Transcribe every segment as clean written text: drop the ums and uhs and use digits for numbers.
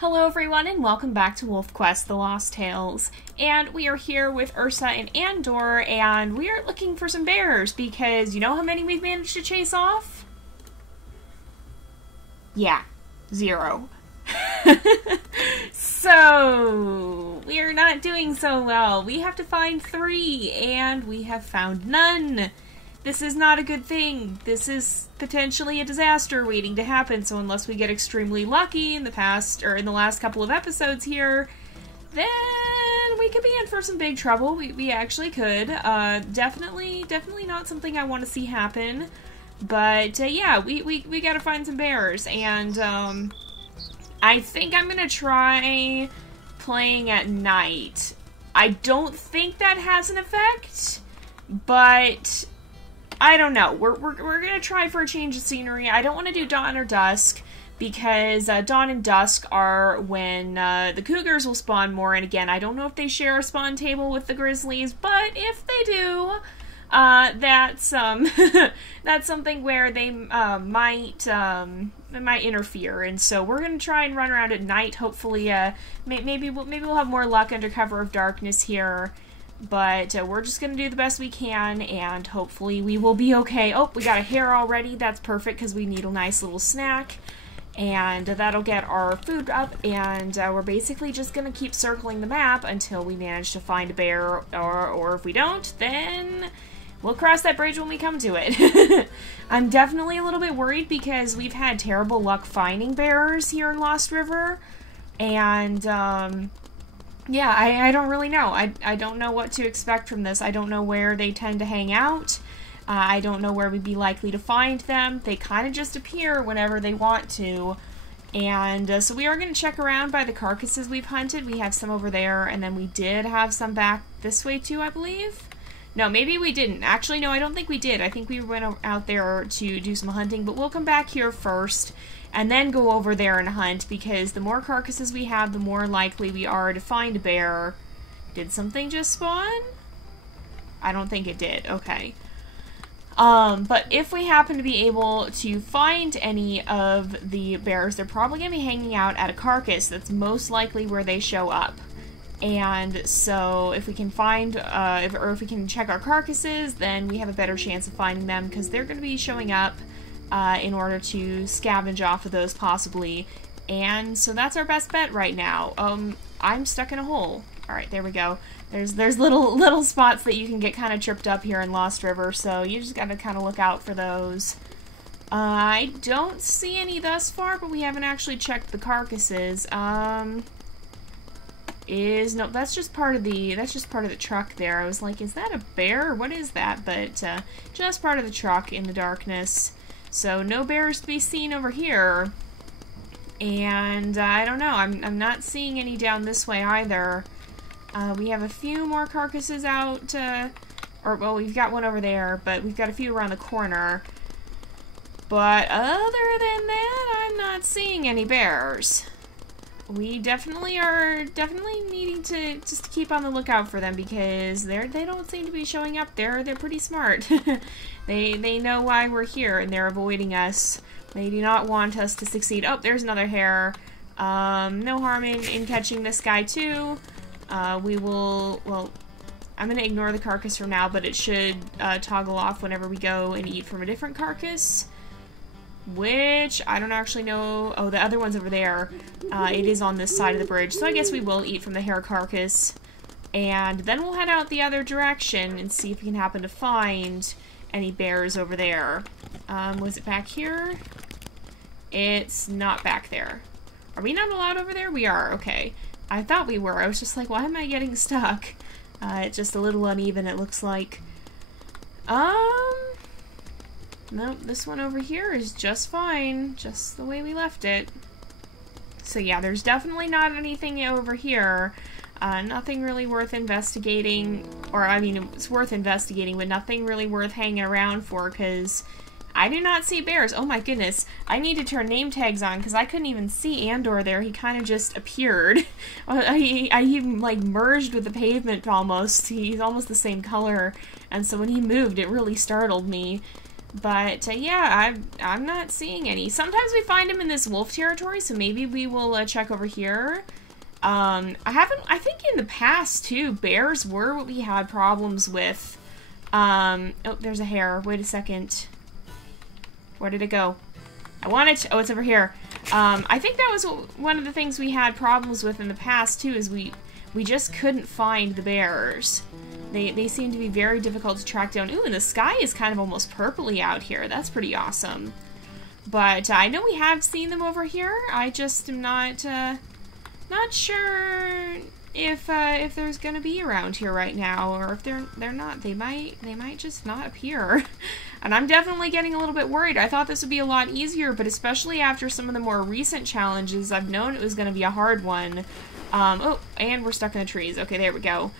Hello everyone and welcome back to WolfQuest, The Lost Tales. And we are here with Ursa and Andor, and we are looking for some bears because you know how many we've managed to chase off? Yeah, 0. So, we are not doing so well. We have to find 3, and we have found none. This is not a good thing. This is potentially a disaster waiting to happen, so unless we get extremely lucky in the past, or in the last couple of episodes here, then we could be in for some big trouble. We actually could. Definitely not something I want to see happen. But, yeah, we gotta find some bears, and, I think I'm gonna try playing at night. I don't think that has an effect, but I don't know. We're gonna try for a change of scenery. I don't want to do dawn or dusk because dawn and dusk are when the cougars will spawn more. And again, I don't know if they share a spawn table with the grizzlies, but if they do, that's that's something where they might interfere. And so we're gonna try and run around at night. Hopefully, maybe we'll have more luck under cover of darkness here. But we're just going to do the best we can, and hopefully we will be okay. Oh, we got a hare already. That's perfect, because we need a nice little snack. And that'll get our food up, and we're basically just going to keep circling the map until we manage to find a bear, or if we don't, then we'll cross that bridge when we come to it. I'm definitely a little bit worried, because we've had terrible luck finding bears here in Lost River, and yeah, I don't really know. I don't know what to expect from this. I don't know where they tend to hang out. I don't know where we'd be likely to find them. They kind of just appear whenever they want to. And so we are going to check around by the carcasses we've hunted. We have some over there, and then we did have some back this way too, I believe. No, maybe we didn't. Actually, no, I don't think we did. I think we went out there to do some hunting, but we'll come back here first and then go over there and hunt, because the more carcasses we have, the more likely we are to find a bear. Did something just spawn? I don't think it did. Okay. But if we happen to be able to find any of the bears, they're probably going to be hanging out at a carcass. That's most likely where they show up. And so if we can find, if we can check our carcasses, then we have a better chance of finding them, because they're going to be showing up in order to scavenge off of those possibly. And so that's our best bet right now. I'm stuck in a hole. Alright, there we go. There's little spots that you can get kind of tripped up here in Lost River, so you just gotta kind of look out for those. I don't see any thus far, but we haven't actually checked the carcasses. No, that's just part of the truck there. I was like, is that a bear? What is that? But just part of the truck in the darkness. So no bears to be seen over here. And I don't know, I'm not seeing any down this way either. We have a few more carcasses out, well, we've got one over there, but we've got a few around the corner. But other than that, I'm not seeing any bears. We definitely are needing to just keep on the lookout for them, because they don't seem to be showing up. They're pretty smart. They know why we're here, and they're avoiding us. They do not want us to succeed. Oh, there's another hare. No harm in catching this guy too. Well, I'm gonna ignore the carcass for now, but it should toggle off whenever we go and eat from a different carcass. Which, I don't actually know. Oh, the other one's over there. It is on this side of the bridge, so I guess we will eat from the hare carcass. And then we'll head out the other direction and see if we can happen to find any bears over there. Was it back here? It's not back there. Are we not allowed over there? We are, okay. I thought we were. I was just like, why am I getting stuck? It's just a little uneven, it looks like. Nope, this one over here is just fine, just the way we left it. So yeah, there's definitely not anything over here. Nothing really worth investigating, or I mean, it's worth investigating, but nothing really worth hanging around for, because I do not see bears. Oh my goodness, I need to turn name tags on, because I couldn't even see Andor there. He kind of just appeared. He like merged with the pavement almost. He's almost the same color, and so when he moved, it really startled me. But yeah, I'm not seeing any. Sometimes we find them in this wolf territory, so maybe we will check over here. I think in the past too, bears were what we had problems with. Oh, there's a hare. Wait a second. Where did it go? I want it. Oh, it's over here. I think that was one of the things we had problems with in the past too, is we just couldn't find the bears. They seem to be very difficult to track down. Ooh, and the sky is kind of almost purpley out here. That's pretty awesome. But I know we have seen them over here. I just am not sure if there's gonna be around here right now, or if they're not. They might just not appear. And I'm definitely getting a little bit worried. I thought this would be a lot easier, but especially after some of the more recent challenges, I've known it was gonna be a hard one. Oh, and we're stuck in the trees. Okay, there we go.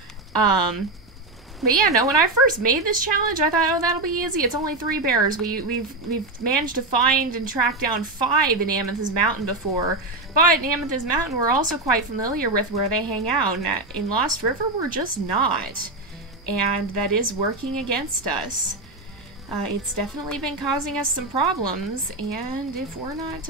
But yeah, no, when I first made this challenge, I thought, oh, that'll be easy. It's only 3 bears. We've managed to find and track down 5 in Amethyst Mountain before. But in Amethyst Mountain, we're also quite familiar with where they hang out. And in Lost River, we're just not. And that is working against us. It's definitely been causing us some problems, and if we're not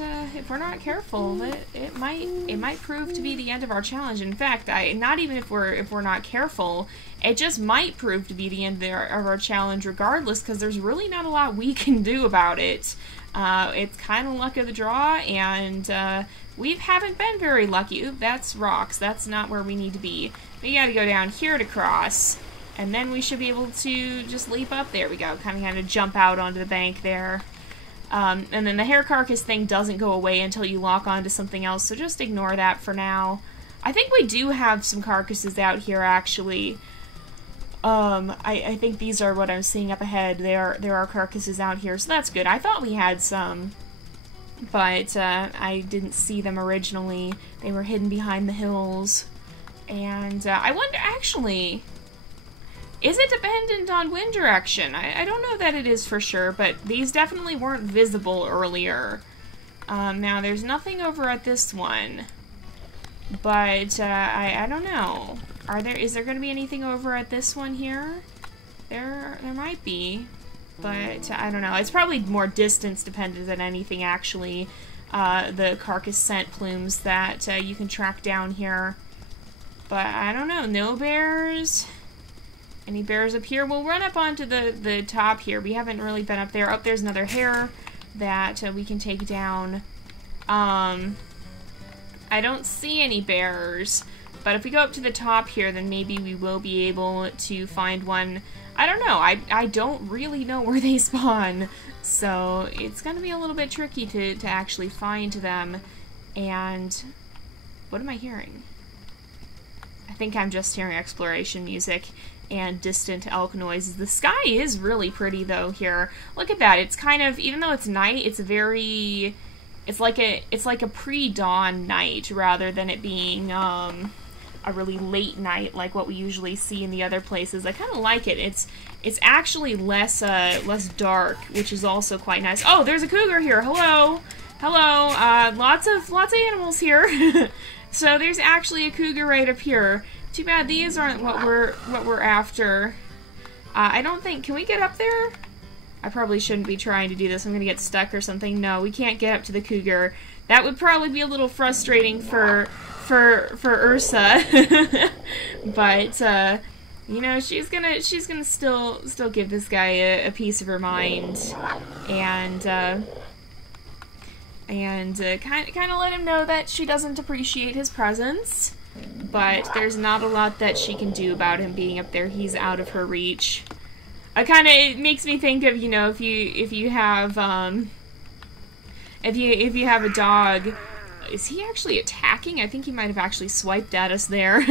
careful, it might prove to be the end of our challenge. In fact, not even if we're not careful, it just might prove to be the end of our challenge regardless, because there's really not a lot we can do about it. It's kind of luck of the draw, and we haven't been very lucky. Oop, that's rocks. That's not where we need to be. We gotta go down here to cross. And then we should be able to just leap up. There we go. Kind of jump out onto the bank there. And then the hare carcass thing doesn't go away until you lock onto something else, so just ignore that for now. I think we do have some carcasses out here, actually. I think these are what I'm seeing up ahead. There are carcasses out here, so that's good. I thought we had some, but I didn't see them originally. They were hidden behind the hills. And I wonder, actually... is it dependent on wind direction? I don't know that it is for sure, but these definitely weren't visible earlier. Now, there's nothing over at this one, but I don't know. Is there going to be anything over at this one here? There might be, but I don't know. It's probably more distance dependent than anything, actually. The carcass scent plumes that you can track down here. But I don't know. No bears... Any bears up here? We'll run up onto the top here. We haven't really been up there. Oh, there's another hare that we can take down. I don't see any bears, but if we go up to the top here, then maybe we will be able to find one. I don't know. I don't really know where they spawn, so it's going to be a little bit tricky to actually find them. And what am I hearing? I think I'm just hearing exploration music and distant elk noises. The sky is really pretty though here. Look at that. It's kind of, even though it's night, it's like a pre-dawn night rather than it being a really late night like what we usually see in the other places. I kind of like it. It's actually less dark, which is also quite nice. Oh, there's a cougar here. Hello. Hello. Lots of animals here. So there's actually a cougar right up here. Too bad these aren't what we're after. I don't think... Can we get up there? I probably shouldn't be trying to do this. I'm gonna get stuck or something. No, we can't get up to the cougar. That would probably be a little frustrating for Ursa. But you know, she's gonna still give this guy a piece of her mind, and kind of let him know that she doesn't appreciate his presence. But there's not a lot that she can do about him being up there. He's out of her reach. It makes me think of, you know, if you have a dog, is he actually attacking? I think he might have actually swiped at us there.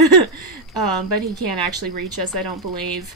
But he can't actually reach us, I don't believe.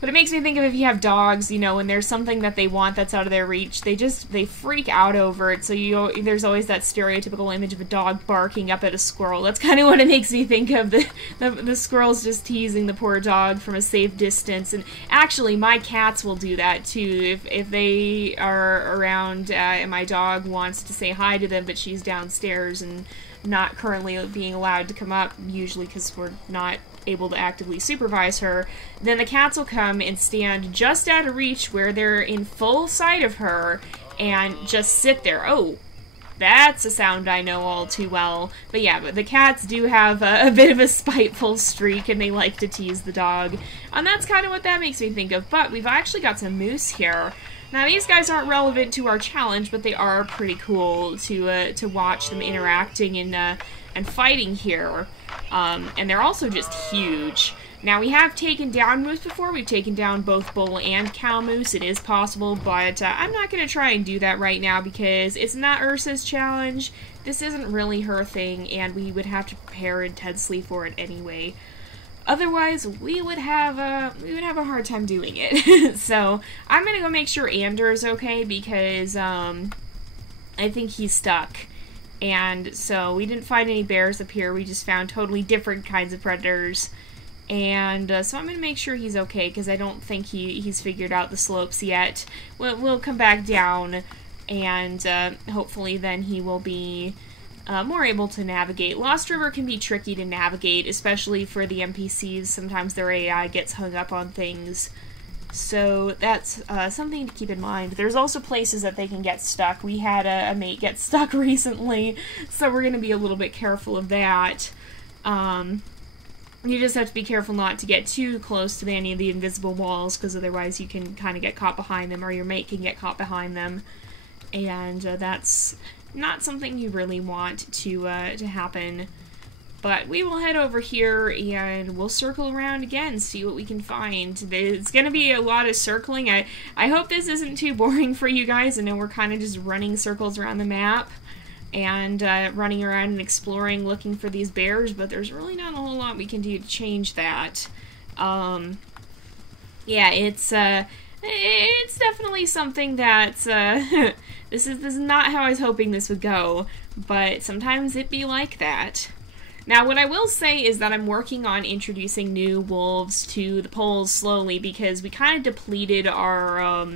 But it makes me think of if you have dogs, you know, when there's something that they want that's out of their reach, they freak out over it. So there's always that stereotypical image of a dog barking up at a squirrel. That's kind of what it makes me think of. The squirrel's just teasing the poor dog from a safe distance. And actually, my cats will do that too. If they are around and my dog wants to say hi to them, but she's downstairs and not currently being allowed to come up, usually because we're not able to actively supervise her, then the cats will come and stand just out of reach where they're in full sight of her and just sit there. Oh, that's a sound I know all too well. But yeah, but the cats do have a bit of a spiteful streak, and they like to tease the dog. And that's kind of what that makes me think of. But we've actually got some moose here. Now, these guys aren't relevant to our challenge, but they are pretty cool to watch them interacting and fighting here. And they're also just huge. Now, we have taken down moose before. We've taken down both bull and cow moose. It is possible, but I'm not going to try and do that right now because it's not Ursa's challenge. This isn't really her thing, and we would have to prepare intensely for it anyway. Otherwise, we would have a hard time doing it. So, I'm going to go make sure Ander is okay because I think he's stuck. And so, we didn't find any bears up here. We just found totally different kinds of predators. And so I'm going to make sure he's okay, because I don't think he's figured out the slopes yet. We'll come back down, and hopefully then he will be more able to navigate. Lost River can be tricky to navigate, especially for the NPCs. Sometimes their AI gets hung up on things. So that's something to keep in mind. There's also places that they can get stuck. We had a mate get stuck recently, so we're going to be a little bit careful of that. You just have to be careful not to get too close to any of the invisible walls, because otherwise you can kind of get caught behind them, or your mate can get caught behind them. And that's not something you really want to happen. But we will head over here, and we'll circle around again, see what we can find. It's going to be a lot of circling. I hope this isn't too boring for you guys. I know we're kind of just running circles around the map. And running around and exploring, looking for these bears, but there's really not a whole lot we can do to change that. Yeah, it's definitely something that this is not how I was hoping this would go, but sometimes it be like that. Now, what I will say is that I'm working on introducing new wolves to the polls slowly, because we kind of depleted our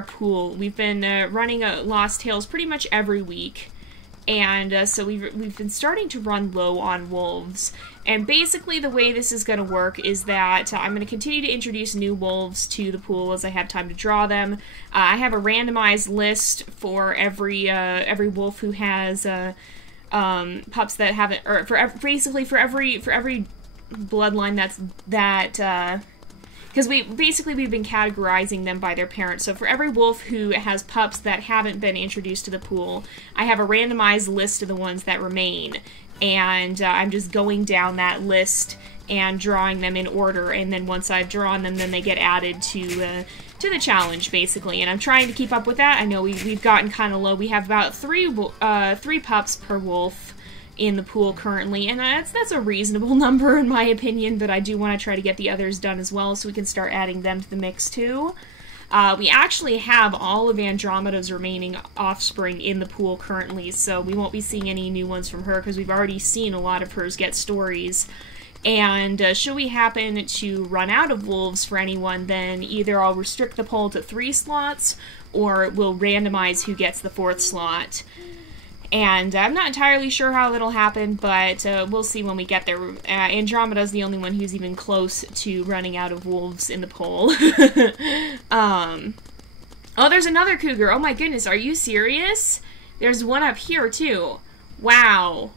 pool. We've been running Lost Tales pretty much every week, and so we've been starting to run low on wolves. And basically the way this is going to work is that I'm going to continue to introduce new wolves to the pool as I have time to draw them. I have a randomized list for every wolf who has pups that haven't, or basically for every bloodline because we've been categorizing them by their parents. So for every wolf who has pups that haven't been introduced to the pool, I have a randomized list of the ones that remain. And I'm just going down that list and drawing them in order. And then once I've drawn them, then they get added to the challenge, basically. And I'm trying to keep up with that. I know we've gotten kind of low. We have about three pups per wolf in the pool currently, and that's a reasonable number in my opinion, but I do want to try to get the others done as well so we can start adding them to the mix too. We actually have all of Andromeda's remaining offspring in the pool currently, so we won't be seeing any new ones from her because we've already seen a lot of hers get stories. And should we happen to run out of wolves for anyone, then either I'll restrict the poll to 3 slots, or we'll randomize who gets the 4th slot. And I'm not entirely sure how that'll happen, but we'll see when we get there. Andromeda's the only one who's even close to running out of wolves in the poll. Oh, there's another cougar. Oh my goodness, are you serious? There's one up here, too. Wow.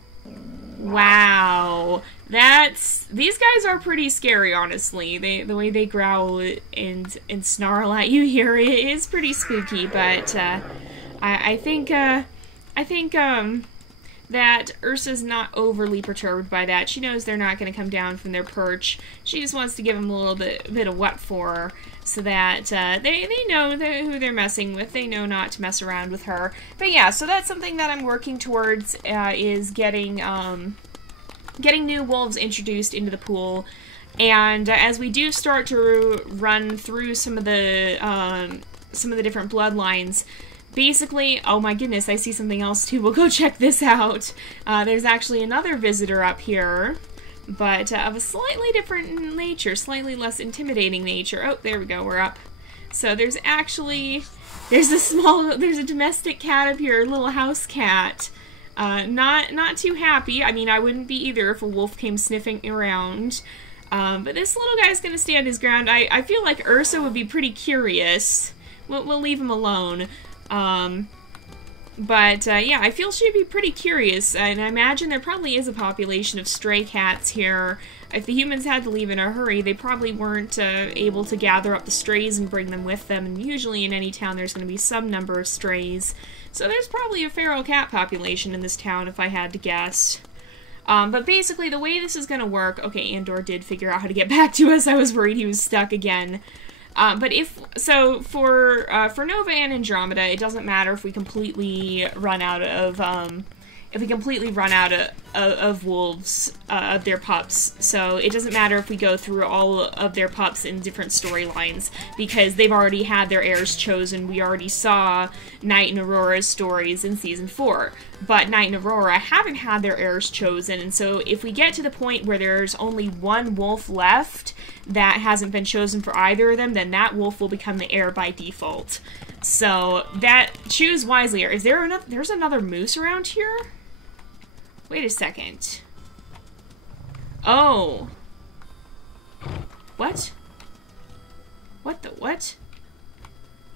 Wow. These guys are pretty scary, honestly. The way they growl and snarl at you here is pretty spooky, but I think that Ursa's not overly perturbed by that. She knows they're not going to come down from their perch. She just wants to give them a little bit of what for, so that they know who they're messing with. They know not to mess around with her. But yeah, so that's something that I'm working towards, is getting new wolves introduced into the pool. And as we do start to run through some of the different bloodlines, basically, oh my goodness, I see something else too. We'll go check this out. There's actually another visitor up here, but of a slightly different nature, slightly less intimidating nature. Oh, there we go, we're up. So there's a domestic cat up here, a little house cat. Not too happy. I mean, I wouldn't be either if a wolf came sniffing around. But this little guy's gonna stand his ground. I feel like Ursa would be pretty curious. We'll leave him alone. But yeah, I feel she'd be pretty curious, and I imagine there probably is a population of stray cats here. If the humans had to leave in a hurry, they probably weren't able to gather up the strays and bring them with them, and usually in any town there's going to be some number of strays. So there's probably a feral cat population in this town, if I had to guess. But basically, the way this is going to work... Okay, Andor did figure out how to get back to us. I was worried he was stuck again. But for Nova and Andromeda, it doesn't matter if we completely run out of wolves, of their pups. So it doesn't matter if we go through all of their pups in different storylines, because they've already had their heirs chosen. We already saw Night and Aurora's stories in Season 4. But Night and Aurora haven't had their heirs chosen, and so if we get to the point where there's only one wolf left that hasn't been chosen for either of them, then that wolf will become the heir by default. So choose wisely. Is there there's another moose around here? Wait a second. Oh. What? What the what?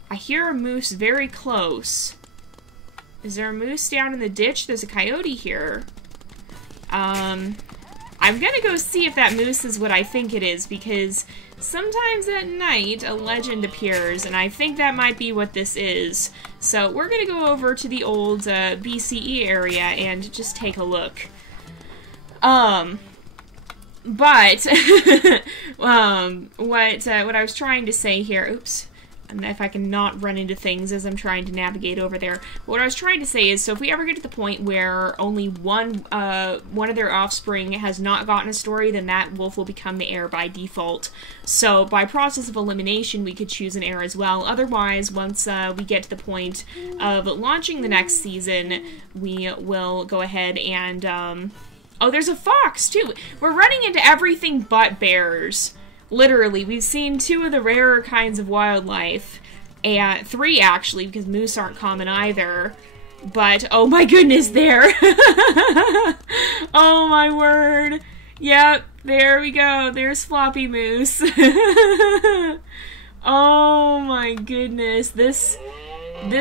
I hear a moose very close. Is there a moose down in the ditch? There's a coyote here. I'm gonna go see if that moose is what I think it is, because sometimes at night a legend appears, and I think that might be what this is. So we're gonna go over to the old BCE area and just take a look. But what I was trying to say here, oops. And if I can not run into things as I'm trying to navigate over there. What I was trying to say is, so if we ever get to the point where only one of their offspring has not gotten a story, then that wolf will become the heir by default. So by process of elimination, we could choose an heir as well. Otherwise, once we get to the point of launching the next season, we will go ahead and... oh, there's a fox, too! We're running into everything but bears. Literally, we've seen 2 of the rarer kinds of wildlife, and 3 actually, because moose aren't common either. But, oh my goodness, there! Oh my word! Yep, there we go, there's Floppy Moose. Oh my goodness, this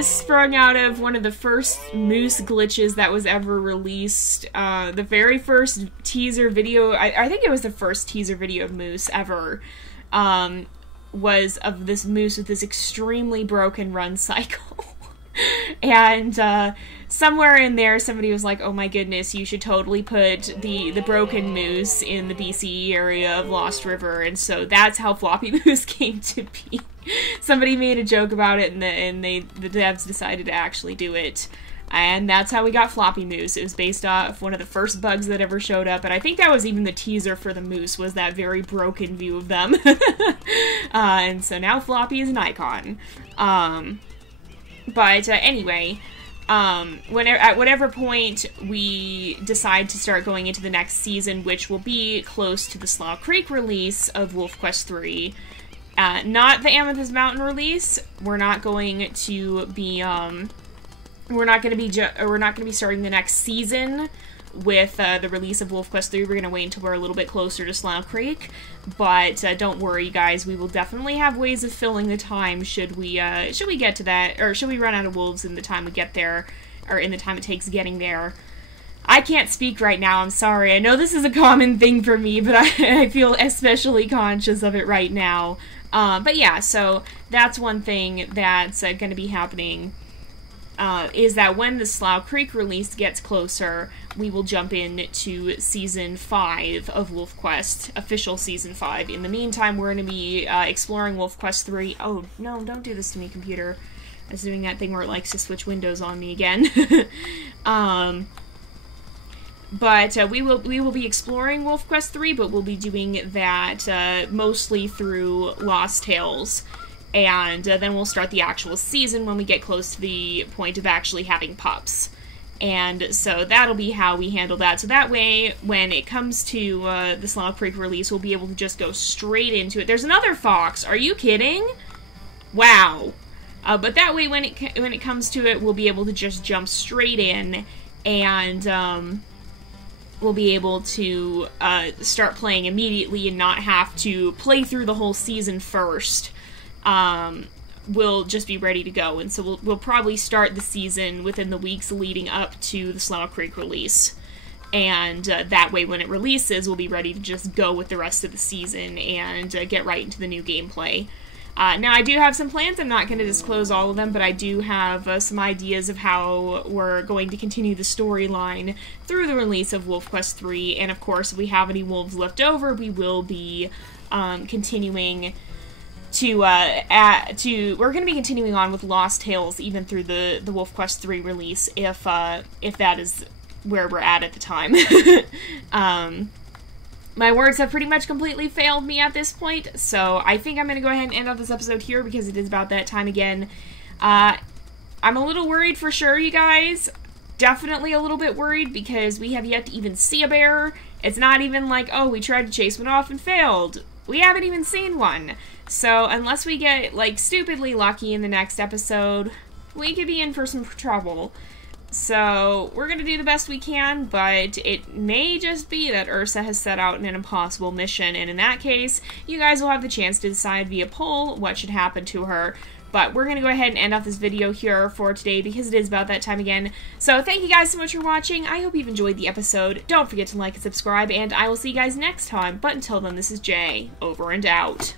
sprung out of one of the first moose glitches that was ever released. The very first teaser video, I think it was the first teaser video of moose ever, was of this moose with this extremely broken run cycle. And somewhere in there, somebody was like, oh my goodness, you should totally put the broken moose in the BCE area of Lost River, and so that's how Floppy Moose came to be. Somebody made a joke about it, and the devs decided to actually do it. And that's how we got Floppy Moose. It was based off one of the first bugs that ever showed up, and I think that was even the teaser for the moose, was that very broken view of them. And so now Floppy is an icon. But anyway, at whatever point we decide to start going into the next season, which will be close to the Slough Creek release of WolfQuest 3, not the Amethyst Mountain release. We're not going to be starting the next season with the release of WolfQuest 3. We're going to wait until we're a little bit closer to Slough Creek, but don't worry, guys. We will definitely have ways of filling the time should we get to that, or should we run out of wolves in the time we get there, or in the time it takes getting there. I can't speak right now, I'm sorry. I know this is a common thing for me, but I feel especially conscious of it right now. But yeah, so that's one thing that's going to be happening, is that when the Slough Creek release gets closer, we will jump into Season 5 of WolfQuest, official Season 5. In the meantime, we're going to be exploring WolfQuest 3. Oh, no, don't do this to me, computer. I was doing that thing where it likes to switch windows on me again. But we will be exploring WolfQuest 3, but we'll be doing that mostly through Lost Tales. And then we'll start the actual season when we get close to the point of actually having pups. And so that'll be how we handle that. So that way, when it comes to the Slough Creek release, we'll be able to just go straight into it. There's another fox! Are you kidding? Wow. But that way, when it comes to it, we'll be able to just jump straight in and we'll be able to start playing immediately and not have to play through the whole season first. We'll just be ready to go, and so we'll probably start the season within the weeks leading up to the Slough Creek release. And that way, when it releases, we'll be ready to just go with the rest of the season and get right into the new gameplay. Now, I do have some plans. I'm not going to disclose all of them, but I do have some ideas of how we're going to continue the storyline through the release of WolfQuest 3. And of course, if we have any wolves left over, we will be continuing to we're going to be continuing on with Lost Tales even through the WolfQuest 3 release, if that is where we're at the time. My words have pretty much completely failed me at this point, so I think I'm going to go ahead and end off this episode here because it is about that time again. I'm a little worried for sure, you guys. Definitely a little bit worried because we have yet to even see a bear. It's not even like, oh, we tried to chase one off and failed. We haven't even seen one. So unless we get, like, stupidly lucky in the next episode, we could be in for some trouble. So, we're going to do the best we can, but it may just be that Ursa has set out an impossible mission, and in that case, you guys will have the chance to decide via poll what should happen to her. But we're going to go ahead and end off this video here for today because it is about that time again. So, thank you guys so much for watching. I hope you've enjoyed the episode. Don't forget to like and subscribe, and I will see you guys next time. But until then, this is Jay, over and out.